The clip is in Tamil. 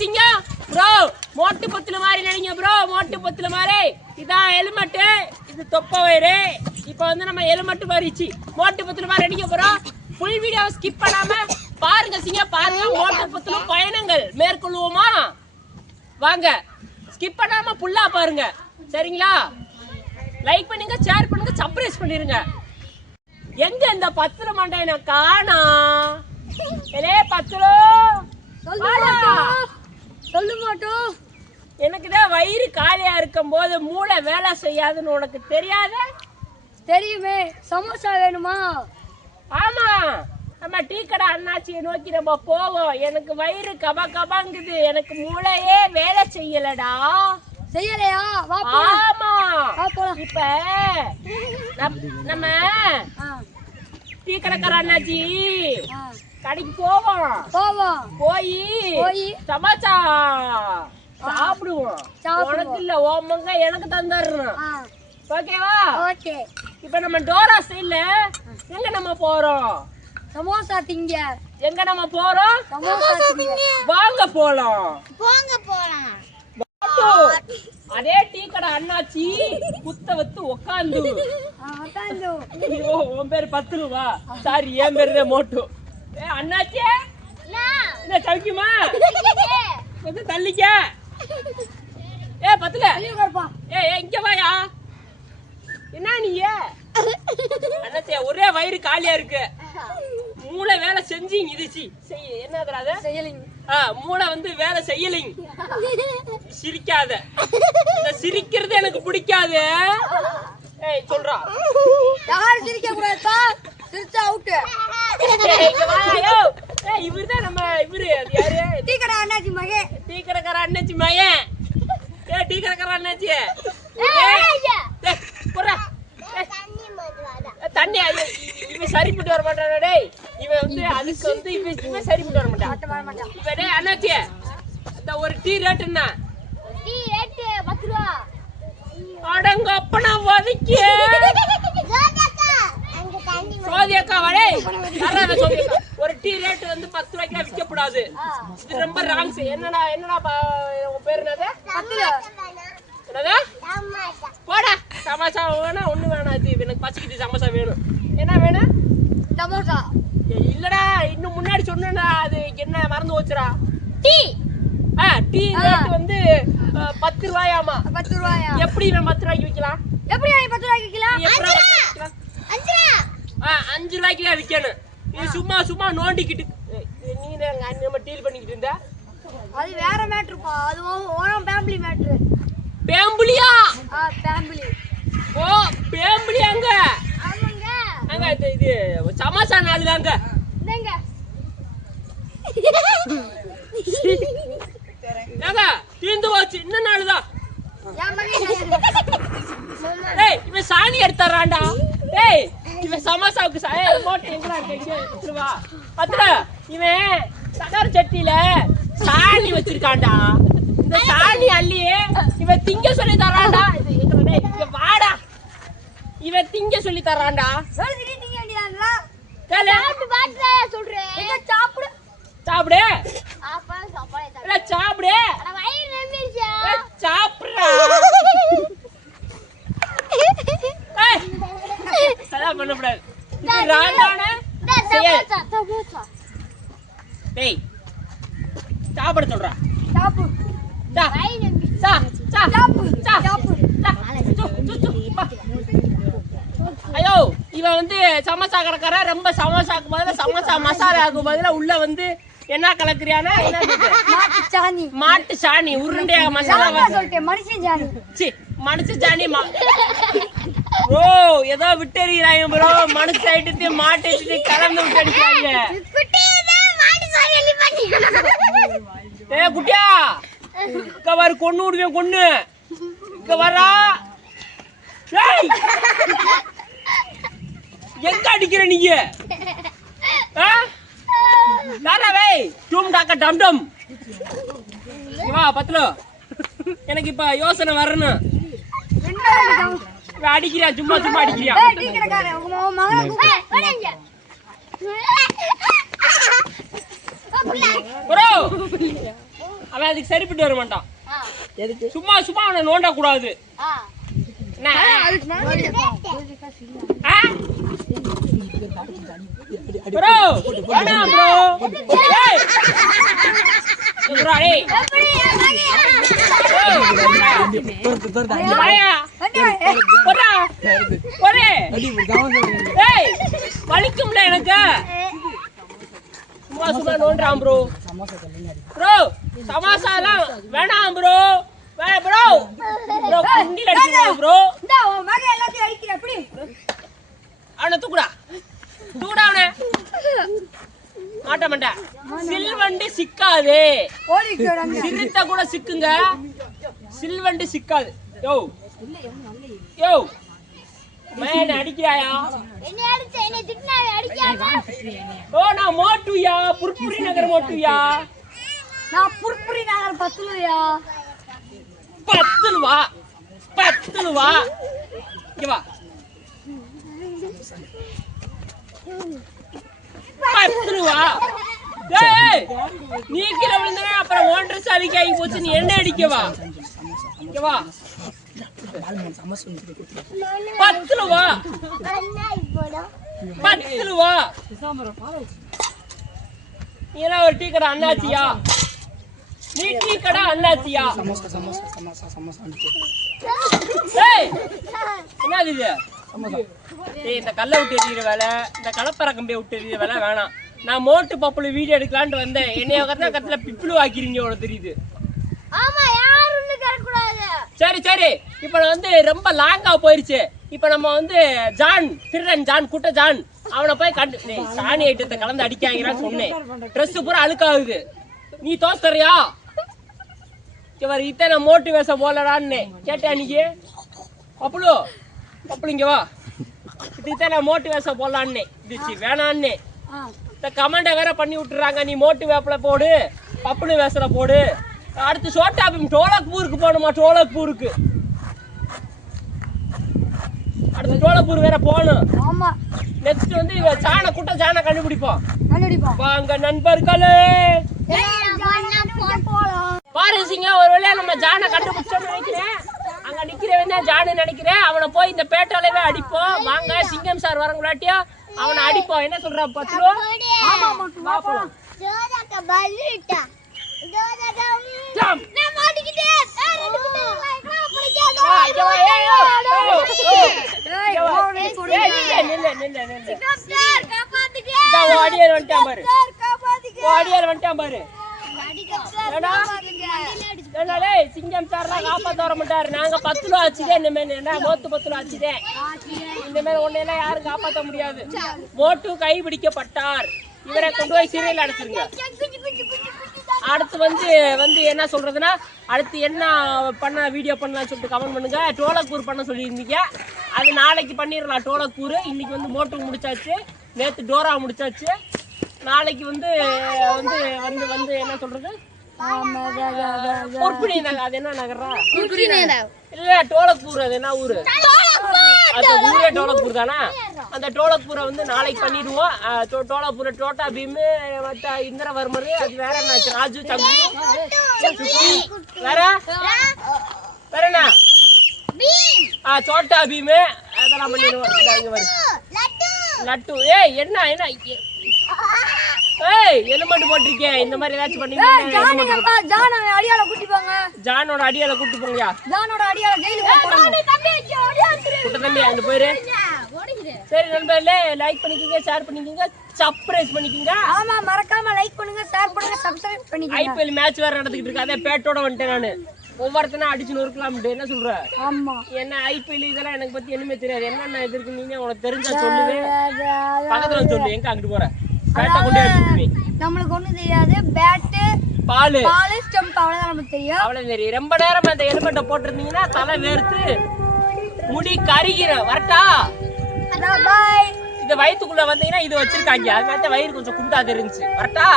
சிங்கம் ப்ரோ மோட்டு பொத்துல மாதிரி நினைங்க ப்ரோ மோட்டு பொத்துல மாதிரி இதான் ஹெல்மெட் இது தொப்பை வயிறு இப்போ வந்து நம்ம ஹெல்மெட் மாறிச்சு மோட்டு பொத்துல மாதிரி நினைக்க போறோம் ஃபுல் வீடியோ ஸ்கிப் பண்ணாம பாருங்க சிங்கம் பாருங்க மோட்டு பொத்துல பயணங்கள் மேற்கொள்வோமா வாங்க ஸ்கிப் பண்ணாம ஃபுல்லா பாருங்க சரிங்களா லைக் பண்ணுங்க ஷேர் பண்ணுங்க சப்ஸ்கிரைப் பண்ணிருங்க எங்க இந்த பத்துல மண்டையனை காணோம் ஏலே பத்துல சொல்ல மாட்டோம் எனக்குதான் வயிறு காலியா இருக்கும் போது மூளை வேலை செய்யாதுன்னு உனக்கு தெரியாத தெரியுமே சமோசா வேணுமா ஆமா நம்ம டீ கடை அண்ணாச்சியை நோக்கி நம்ம போவோம் எனக்கு வயிறு கபா கபாங்குது எனக்கு மூளையே வேலை செய்யலடா செய்யலையா வா ஆமா போலாம் இப்ப நம்ம டீ கடைக்கார அண்ணாச்சி கடைக்கு போவோம் போய் சமாச்சா சாப்பிடுவோம் உனக்கு இல்ல ஓமங்க எனக்கு தந்துடுறோம் ஓகேவா ஓகே இப்ப நம்ம டோரா ஸ்டைல்ல எங்க நம்ம போறோம் சமோசா திங்க எங்க நம்ம போறோம் சமோசா திங்க வாங்க போலாம் போலாம் அதே டீ கடை அண்ணாச்சி குத்த வத்து உக்காந்து உன் பேரு பத்துருவா சாரி என் பேரு மோட்டு அண்ணாச்சி என்ன சவுக்கியமா கொஞ்சம் தள்ளிக்க பத்துல இங்க வாயா என்ன நீ அண்ணாச்சியா ஒரே வயிறு காலியா இருக்கு மூளை வேலை செஞ்சு இதுச்சு என்னது மூளை வந்து வேலை செய்யலைங்க சிரிக்காத இந்த சிரிக்கிறது எனக்கு பிடிக்காது சொல்றா யாரும் சிரிக்க கூடாதுப்பா சிரிச்சா அவுட் இவருதான் நம்ம இவரு யாரு டீ கடை அண்ணாச்சி மகன் டீ கடைக்கார அண்ணாச்சி மகன் டீ கடைக்கார அண்ணாச்சி போறா தண்ணி இவன் சரிப்பட்டு வர மாட்டான் டேய் இவன் வந்து அதுக்கு வந்து இவன் சரிப்பட்டு வர மாட்டான் இப்ப டேய் அண்ணாச்சி இந்த ஒரு டீ ரேட் என்ன டீ ரேட் 10 ரூபா அடங்க அப்பனா வதக்கி சோதியக்கா வடே தரவே சோதியக்கா ஒரு டீ ரேட் வந்து 10 ரூபாய்க்கு விற்கக்கூடாது இது ரொம்ப ராங்ஸ் என்னடா உன் பேர் என்னது என்னது போடா சமோசா வேணா ஒண்ணு வேணாம் இது எனக்கு பசிக்குது சமோசா வேணும் என்ன வேணும் சமோசா இல்லடா இன்னும் முன்னாடி சொன்னா அது என்ன மறந்து போச்சுடா டீ டீ ரேட் வந்து 10 ரூபாயாமா 10 ரூபாயா எப்படி இவன் 10 ரூபாய்க்கு விக்கலாம் எப்படி 10 ரூபாய்க்கு விக்கலாம் 5 ரூபாய்க்கு தான் விக்கணும் இது சும்மா நோண்டிக்கிட்டு நீ நம்ம டீல் பண்ணிக்கிட்டு இருந்த அது வேற மேட்டர்ப்பா அது ஓரம் ஃபேமிலி மேட்டர் பேம்புலியா ஃபேமிலி ஓ பேம்புலி அங்க ஆமாங்க அங்க இது சமோசா நாள் தாங்க இங்க ஏங்க தீந்து போச்சு இன்னும் நாள் தான் ஏய் இவன் சாணி எடுத்துறான்டா ஏய் இவன் சமோசாவுக்கு மோட்டை எங்கடா இருக்கு வா பத்ரா இவன் சகர் சட்டியில சாணி வச்சிருக்கான்டா இந்த சாணி அள்ளியே இவன் திங்க சொல்லி தரான்டா இங்க வாடா இவன் திங்க சொல்லி தரான்டா சொல்றேன் சாப்பிடு சாப்பிடு இல்ல சாப்பிடு சாப்பிடுறா அதான் பண்ணக்கூடாது டேய் சாப்பிட சொல்றா ஐயோ இவன் வந்து சமோசா கடைக்கார ரொம்ப சமோசாக்கு பதிலா சமோசா மசாலாக்கு பதிலா உள்ள வந்து என்ன கலக்குறியானா மாட்டு சாணி உருண்டையா மசாலா மனுஷ சாணி ஓ ஏதோ விட்டறிகிறாங்க ப்ரோ மனுஷ ஐட்டத்தை மாட்டு ஐட்டத்தை கலந்து விட்டடிச்சாங்க குட்டியா இங்க வர கொண்டு விடுவேன் கொண்டு இங்க வரா எங்க அடிக்கிற நீங்க டம் பத்துல எனக்கு இப்ப யோசனை வரணும் அடிக்கிறியா சும்மா அடிக்கிறியா அவன் அவன் அதுக்கு சரிப்பட்டு வர மாட்டான். எதுக்கு? சும்மா சும்மா அவனை நோண்ட கூடாது. என்ன? ப்ரோ வேணாம் ப்ரோ. ஏய் ப்ரோ டேய் வாயா போடா போடே. ஏய் வலிக்கும்ல எனக்கு. சும்மா சும்மா நோண்றான் ப்ரோ. ப்ரோ சமாசாலாம் வேணாம் ப்ரோ. ப்ரோ ப்ரோ குண்டில அடிக்குறா ப்ரோ. இந்த உன் மகன் எல்லாத்தையும் அடிக்கிற எப்படி? அவனை தூக்குடா தூக்குடா அவனை. மாட்ட மாட்டேன். சில்வண்டி சிக்காது. ஓடிக்கிறாங்க. சிறுத்தை கூட சிக்குங்க, சில்வண்டி சிக்காது. யோ யோ மேன் அடிக்கிறாயா? என்ன அடிச்ச? என்ன திட்டினா அடிக்காம? ஓ நான் மோட்டுயா, புர்புரி நகர் மோட்டுயா. நான் புர்புரி நகர் பத்துலயா? 10 ரூபா 10 ரூபா. இங்க வா 10 ரூபா. ஏய் நீ கீழே விழுந்தா அப்புறம் ஓண்டர் சாலிக்கு ஆகி போச்சு. நீ என்ன அடிக்கவா? இங்க வா 10 ரூபா 10 ரூபா. நீ எல்லாம் ஒரு டீ கடை அண்ணாச்சியா? நீ டீ கடை அண்ணாச்சியா? ஏய் என்னது இது? ஏய் இந்த கல்லை விட்டு எறிகிற வேலை, இந்த கலப்பற கம்பியை விட்டு எறிகிற வேலை வேணாம். நான் மோட்டு பப்புல வீடியோ எடுக்கலான்ட்டு வந்தேன். என்னைய கத்துல பிப்பிளு ஆக்கிருங்க உனக்கு தெரியுது. ஆமா யாரும் உள்ள கறக்கூடாது. சரி சரி இப்போ நான் வந்து ரொம்ப லாங்கா போயிருச்சு. இப்போ நம்ம வந்து ஜான் திருடன் ஜான் குட்ட ஜான் அவனை போய் கண்டு சாணி ஐட்டத்தை கலந்து அடிக்காங்கன்னு சொன்னேன். ட்ரெஸ் பூரா அழுக்காகுது. நீ தோத்தறியா? இவர் இத்தனை மோட்டு வேச போலடான்னு கேட்டேன் அன்னைக்கு. பப்புளு பப்புளு இங்க வா. இத்தனை மோட்டு வேச போடலான்னு இதுச்சு வேணான்னு இந்த கமெண்டை வேற பண்ணி விட்டுறாங்க. நீ மோட்டு வேப்பில போடு, பப்புளு வேசல போடு. அடுத்து சோட்டா பீம் டோலக்பூருக்கு போகணுமா? டோலக்பூருக்கு அடுத்து டோலக்பூர் வேற போகணும். ஆமா நெக்ஸ்ட் வந்து சாண குட்ட சாண கண்டுபிடிப்போம். கண்டுபிடிப்போம். வாங்க நண்பர்களே பாருங்க. ஒரு வேளையா நம்ம ஜானை கண்டுபிடிச்சோம்னு நினைக்கிறேன். அங்க நிக்கிறவன் தான் ஜானு நினைக்கிறேன். அவனை போய் இந்த பேட்டாலவே அடிப்போம். வாங்க சிங்கம் சார் வரங்களாட்டியா அவனை அடிப்போம். என்ன சொல்ற பத்துலோ? ஆமா ஆமா போலாம். ஜோதக பல்லிட்டா ஜோதக நான் மாட்டிக்கிட்டே. ரெண்டு பேரும் லைக் பிடிக்காத. சிங்கம் காப்பாத்துங்க. ஓடியார் வந்துட்டான் பாரு. காப்பாத்துங்க. ஓடியார் வந்துட்டான் பாரு. சிங்கம் சார்லாம் காப்பாத்த வர மாட்டாரு. நாங்க 10 ரூபா ஆச்சுதே. இந்த மாதிரி என்ன மோட்டு 10 ரூபா ஆச்சுதே. இந்த மாதிரி ஒன்னெல்லாம் யாரும் காப்பாத்த முடியாது. மோட்டு கைபிடிக்கப்பட்டார். இவரை கொண்டு போய் சீரியல் அடைச்சிருங்க. அடுத்து வந்து என்ன சொல்றதுன்னா அடுத்து என்ன பண்ண வீடியோ பண்ணலாம்னு சொல்லிட்டு கமெண்ட் பண்ணுங்க. டோலக்பூர் பண்ண சொல்லியிருந்தீங்க. அது நாளைக்கு பண்ணிடலாம். டோலக்பூர் இன்னைக்கு வந்து மோட்டு முடிச்சாச்சு. நேற்று டோரா முடிச்சாச்சு. நாளைக்கு வந்து வந்து வந்து வந்து என்ன சொல்றது பொற்புடி நகர். அது என்ன நகரா? இல்ல டோலக்பூர். அது என்ன ஊரு? அந்த ஊரே டோலக்பூர் தானா? அந்த டோலக்பூரை வந்து நாளைக்கு பண்ணிடுவோம். டோலக்பூரை டோட்டா பீமு மற்ற இந்திரவர்மரு அது வேற என்ன ராஜு சங்கு வேற வேற என்ன சோட்டா பீமு அதெல்லாம் பண்ணிடுவோம். லட்டு. ஏய் என்ன என்ன ஏய் எலும்பட்டு போட்டிருக்கேன். இந்த மாதிரி ஏதாச்சும் பண்ணீங்க. ஜான அடியால கூட்டி போங்க. ஜானோட அடியால கூட்டி போங்கயா. ஜானோட அடியால ஜெயிலுக்கு போறாங்க. குட்ட தம்பி அங்க போயிரு. சரி நண்பர்களே லைக் பண்ணிக்கங்க, ஷேர் பண்ணிக்கங்க, சப்ஸ்கிரைப் பண்ணிக்கங்க. ஆமா மறக்காம லைக் பண்ணுங்க, ஷேர் பண்ணுங்க, சப்ஸ்கிரைப் பண்ணிக்கங்க. ஐபிஎல் மேட்ச் வேற நடந்துக்கிட்டு இருக்கு. அதே பேட்டோட வந்துட்டேன் நானு. ஒவ்வொருத்தனா அடிச்சு நொறுக்கலாம்ட்டு. என்ன சொல்ற? ஆமா என்ன ஐபிஎல் இதெல்லாம் எனக்கு பத்தி என்னமே தெரியாது. என்னென்ன இது இருக்கு நீங்க உனக்கு தெரிஞ்சா சொல்லுவேன். பக்கத்துல சொல்லு. எங்க அங்கிட்டு போற? பேட்டை கொண்டு அடிச்சுமே. நம்மளுக்கு ஒண்ணும் தெரியாது. பேட் பால் ஸ்டம்ப் அவ்வளவுதான் நமக்கு தெரியும். அவ்வளவு தெரியும். ரொம்ப நேரம் அந்த ஹெல்மெட்டை போட்டிருந்தீங்கன்னா தலை வேர்த்து முடி கருகிரும். வரட்டா? பாய். இந்த வயிற்றுக்குள்ள வந்தீங்கன்னா இது வச்சிருக்காங்க. அது மாதிரி வயிறு கொஞ்சம் குண்டா தெரிஞ்சு. வரட்டா?